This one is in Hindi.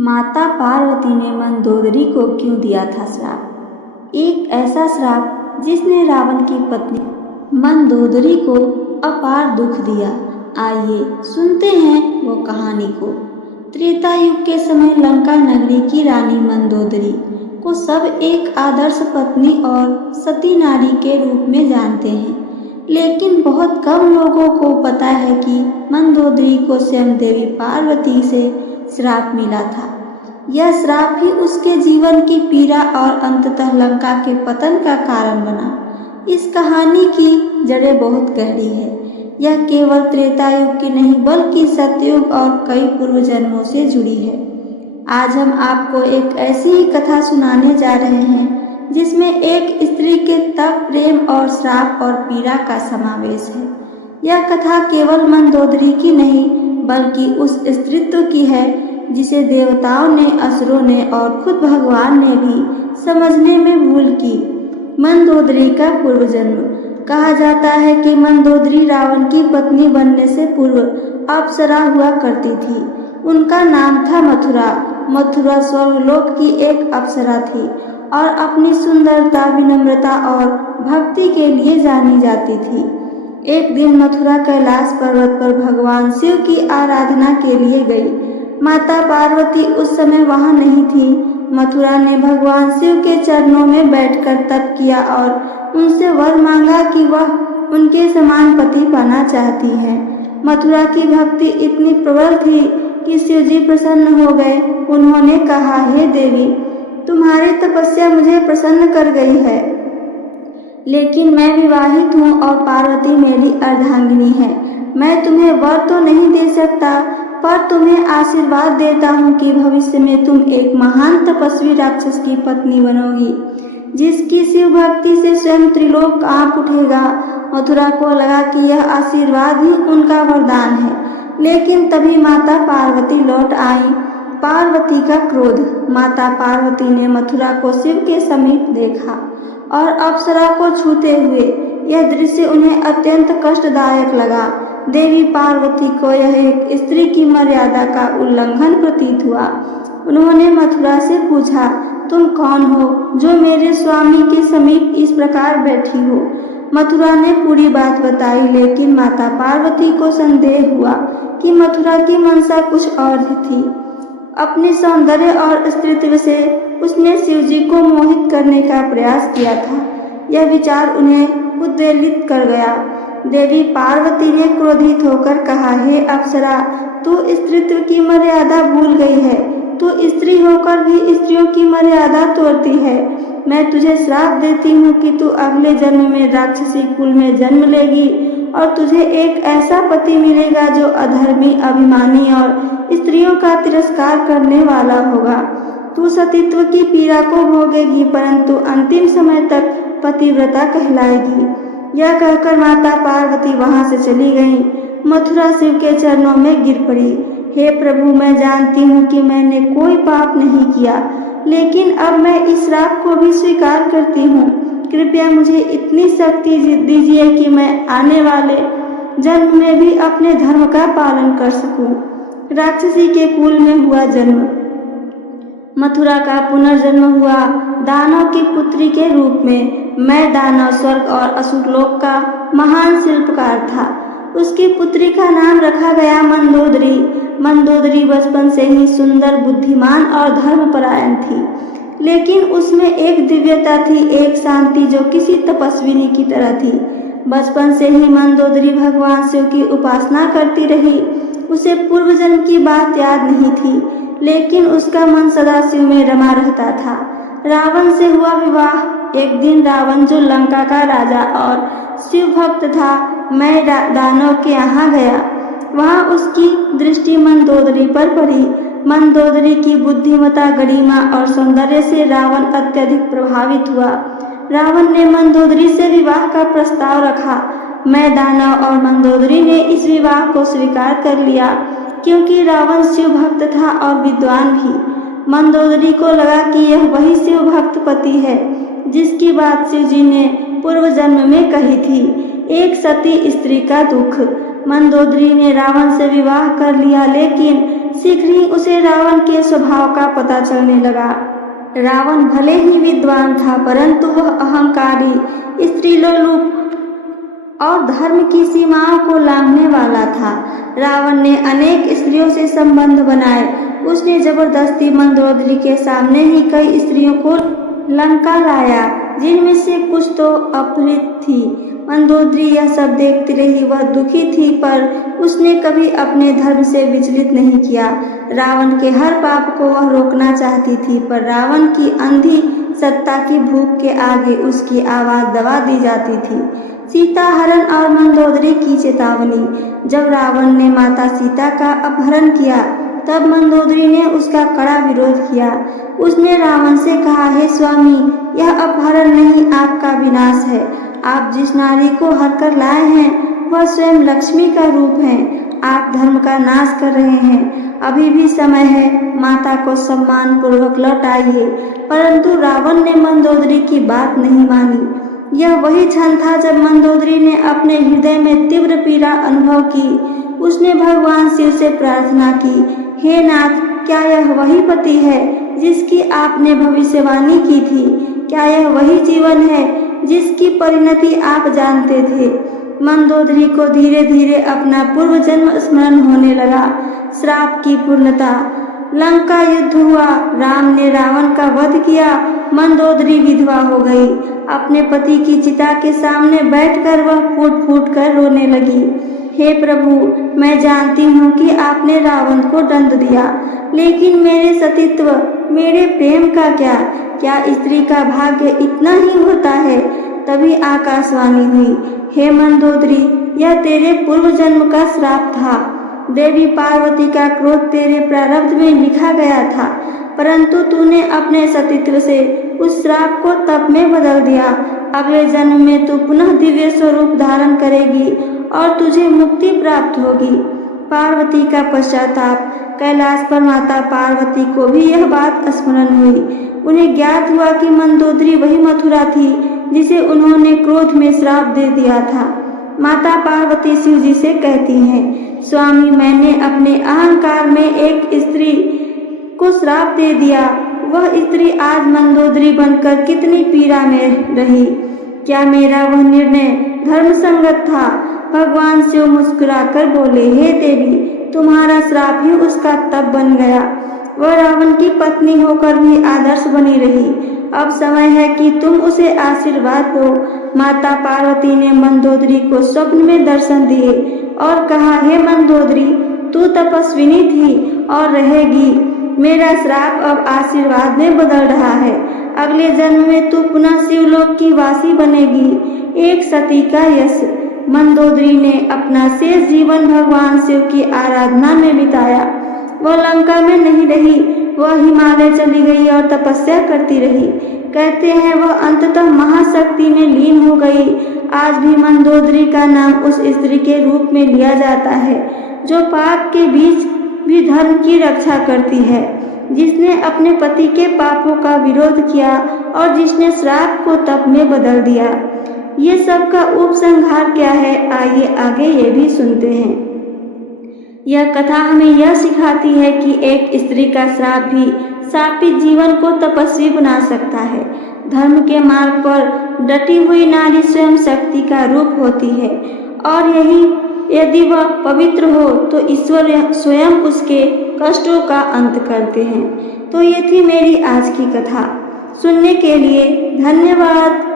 माता पार्वती ने मंदोदरी को क्यों दिया था श्राप? एक ऐसा श्राप जिसने रावण की पत्नी मंदोदरी को अपार दुख दिया। आइए सुनते हैं वो कहानी को। त्रेता युग के समय लंका नगरी की रानी मंदोदरी को सब एक आदर्श पत्नी और सती नारी के रूप में जानते हैं, लेकिन बहुत कम लोगों को पता है कि मंदोदरी को स्वयं देवी पार्वती से श्राप मिला था। यह श्राप ही उसके जीवन की पीड़ा और अंततः लंका के पतन का कारण बना। इस कहानी की जड़ें बहुत गहरी है। यह केवल त्रेता युग की नहीं बल्कि सतयुग और कई पूर्व जन्मों से जुड़ी है। आज हम आपको एक ऐसी ही कथा सुनाने जा रहे हैं जिसमें एक स्त्री के तप, प्रेम और श्राप और पीड़ा का समावेश है। यह कथा केवल मंदोदरी की नहीं बल्कि उस स्त्रीत्व की है जिसे देवताओं ने, असुरों ने और खुद भगवान ने भी समझने में भूल की। मंदोदरी का पूर्व जन्म। कहा जाता है कि मंदोदरी रावण की पत्नी बनने से पूर्व अप्सरा हुआ करती थी। उनका नाम था मथुरा। मथुरा स्वर्गलोक की एक अप्सरा थी और अपनी सुंदरता, विनम्रता और भक्ति के लिए जानी जाती थी। एक दिन मथुरा कैलाश पर्वत पर भगवान शिव की आराधना के लिए गई। माता पार्वती उस समय वहां नहीं थी। मथुरा ने भगवान शिव के चरणों में बैठकर तप किया और उनसे वर मांगा कि वह उनके समान पति पाना चाहती है। मथुरा की भक्ति इतनी प्रबल थी कि शिव जी प्रसन्न हो गए। उन्होंने कहा, हे देवी, तुम्हारी तपस्या मुझे प्रसन्न कर गई है, लेकिन मैं विवाहित हूँ और पार्वती मेरी अर्धांगिनी है। मैं तुम्हें वर तो नहीं दे सकता, पर तुम्हें आशीर्वाद देता हूँ कि भविष्य में तुम एक महान तपस्वी राक्षस की पत्नी बनोगी, जिसकी शिव भक्ति से स्वयं त्रिलोक कांप उठेगा। मथुरा को लगा कि यह आशीर्वाद ही उनका वरदान है, लेकिन तभी माता पार्वती लौट आई। पार्वती का क्रोध। माता पार्वती ने मथुरा को शिव के समीप देखा और अप्सरा को छूते हुए। यह दृश्य उन्हें अत्यंत कष्टदायक लगा। देवी पार्वती को यह एक स्त्री की मर्यादा का उल्लंघन प्रतीत हुआ। उन्होंने मथुरा से पूछा, तुम कौन हो जो मेरे स्वामी के समीप इस प्रकार बैठी हो? मथुरा ने पूरी बात बताई, लेकिन माता पार्वती को संदेह हुआ कि मथुरा की मंशा कुछ और थी। अपने सौंदर्य और स्त्रीत्व से उसने शिवजी को मोहित करने का प्रयास किया था। यह विचार उन्हें उद्वेलित कर गया। देवी पार्वती ने क्रोधित होकर कहा, हे अप्सरा, तू स्त्रीत्व की मर्यादा भूल गई है। तू स्त्री होकर भी स्त्रियों की मर्यादा तोड़ती है। मैं तुझे श्राप देती हूँ कि तू अगले जन्म में राक्षसी कुल में जन्म लेगी और तुझे एक ऐसा पति मिलेगा जो अधर्मी, अभिमानी और स्त्रियों का तिरस्कार करने वाला होगा। तू सतीत्व की पीड़ा को भोगेगी, परंतु अंतिम समय तक पतिव्रता कहलाएगी। यह कहकर माता पार्वती वहां से चली गईं। मथुरा शिव के चरणों में गिर पड़ी। हे प्रभु, मैं जानती हूँ कि मैंने कोई पाप नहीं किया, लेकिन अब मैं इस श्राप को भी स्वीकार करती हूँ। कृपया मुझे इतनी शक्ति दीजिए कि मैं आने वाले जन्म में भी अपने धर्म का पालन कर सकूं। राक्षसी के कुल में हुआ जन्म। मथुरा का पुनर्जन्म हुआ दानव की पुत्री के रूप में। मैं दानव, स्वर्ग और असुरलोक का महान शिल्पकार था। उसकी पुत्री का नाम रखा गया मंदोदरी। मंदोदरी बचपन से ही सुंदर, बुद्धिमान और धर्मपरायण थी, लेकिन उसमें एक दिव्यता थी, एक शांति जो किसी तपस्विनी की तरह थी। बचपन से ही मंदोदरी भगवान शिव की उपासना करती रही। उसे पूर्व जन्म की बात याद नहीं थी, लेकिन उसका मन सदा शिव में रमा रहता था। रावण से हुआ विवाह। एक दिन रावण, जो लंका का राजा और शिव भक्त था, मैं दानव के यहाँ गया। वहाँ उसकी दृष्टि मंदोदरी पर पड़ी। मंदोदरी की बुद्धिमता, गरिमा और सौंदर्य से रावण अत्यधिक प्रभावित हुआ। रावण ने मंदोदरी से विवाह का प्रस्ताव रखा। मैं दानव और मंदोदरी ने इस विवाह को स्वीकार कर लिया, क्योंकि रावण शिव भक्त था और विद्वान भी। मंदोदरी को लगा कि यह वही शिव भक्त पति है जिसकी बात शिव जी ने पूर्व जन्म में कही थी। एक सती स्त्री का दुख। मंदोदरी ने रावण से विवाह कर लिया, लेकिन शीघ्र ही उसे रावण के स्वभाव का पता चलने लगा। रावण भले ही विद्वान था, परंतु वह अहंकारी, स्त्रीलोलुप और धर्म की सीमाओं को लांघने वाला था। रावण ने अनेक स्त्रियों से संबंध बनाए। उसने जबरदस्ती मंदोदरी के सामने ही कई स्त्रियों को लंका लाया, जिनमें से कुछ तो अपहृत थी। मंदोदरी यह सब देखती रही। वह दुखी थी, पर उसने कभी अपने धर्म से विचलित नहीं किया। रावण के हर पाप को वह रोकना चाहती थी, पर रावण की अंधी सत्ता की भूख के आगे उसकी आवाज दबा दी जाती थी। सीता हरण और मंदोदरी की चेतावनी। जब रावण ने माता सीता का अपहरण किया, तब मंदोदरी ने उसका कड़ा विरोध किया। उसने रावण से कहा, हे स्वामी, यह अपहरण नहीं, आपका विनाश है। आप जिस नारी को हर कर लाए हैं, वह स्वयं लक्ष्मी का रूप है। आप धर्म का नाश कर रहे हैं। अभी भी समय है, माता को सम्मान पूर्वक लौटाइए। परंतु रावण ने मंदोदरी की बात नहीं मानी। यह वही क्षण था जब मंदोदरी ने अपने हृदय में तीव्र पीड़ा अनुभव की। उसने भगवान शिव से प्रार्थना की, हे नाथ, क्या यह वही पति है जिसकी आपने भविष्यवाणी की थी? क्या यह वही जीवन है जिसकी परिणति आप जानते थे? मंदोदरी को धीरे धीरे अपना पूर्व जन्म स्मरण होने लगा। श्राप की पूर्णता। लंका युद्ध हुआ। राम ने रावण का वध किया। मंदोदरी विधवा हो गई। अपने पति की चिता के सामने बैठकर वह फूट फूट कर रोने लगी। हे प्रभु, मैं जानती हूँ कि आपने रावण को दंड दिया, लेकिन मेरे सतीत्व, मेरे प्रेम का क्या? क्या स्त्री का भाग्य इतना ही होता है? तभी आकाशवाणी हुई, हे मंदोदरी, यह तेरे पूर्व जन्म का श्राप था। देवी पार्वती का क्रोध तेरे प्रारब्ध में लिखा गया था, परंतु तूने अपने सतीत्व से उस श्राप को तप में बदल दिया। अगले जन्म में तू पुनः दिव्य स्वरूप धारण करेगी और तुझे मुक्ति प्राप्त होगी। पार्वती का पश्चाताप। कैलाश पर माता पार्वती को भी यह बात स्मरण हुई। उन्हें ज्ञात हुआ कि मंदोदरी वही मथुरा थी जिसे उन्होंने क्रोध में श्राप दे दिया था। माता पार्वती शिव जी से कहती हैं, स्वामी, मैंने अपने अहंकार में एक स्त्री को श्राप दे दिया। वह स्त्री आज मंदोदरी बनकर कितनी पीड़ा में रही। क्या मेरा वह निर्णय धर्म संगत था? भगवान शिव मुस्कुराकर बोले, हे देवी, तुम्हारा श्राप ही उसका तप बन गया। वह रावण की पत्नी होकर भी आदर्श बनी रही। अब समय है कि तुम उसे आशीर्वाद दो। माता पार्वती ने मंदोदरी को स्वप्न में दर्शन दिए और कहा, हे मंदोदरी, तू तपस्विनी थी और रहेगी। मेरा श्राप अब आशीर्वाद में बदल रहा है। अगले जन्म में तू पुनः शिवलोक की वासी बनेगी। एक सती का यश। मंदोदरी ने अपना शेष जीवन भगवान शिव की आराधना में बिताया। वह लंका में नहीं रही, वह हिमालय चली गई और तपस्या करती रही। कहते हैं वह अंततः महाशक्ति में लीन हो गई। आज भी मंदोदरी का नाम उस स्त्री के रूप में लिया जाता है जो पाप के बीच भी धर्म की रक्षा करती है, जिसने अपने पति के पापों का विरोध किया और जिसने श्राप को तप में बदल दिया। ये सब का उपसंहार क्या है, आइए आगे ये भी सुनते हैं। यह कथा हमें यह सिखाती है कि एक स्त्री का श्राप भी शापित जीवन को तपस्वी बना सकता है। धर्म के मार्ग पर डटी हुई नारी स्वयं शक्ति का रूप होती है और यदि वह पवित्र हो तो ईश्वर स्वयं उसके कष्टों का अंत करते हैं। तो ये थी मेरी आज की कथा। सुनने के लिए धन्यवाद।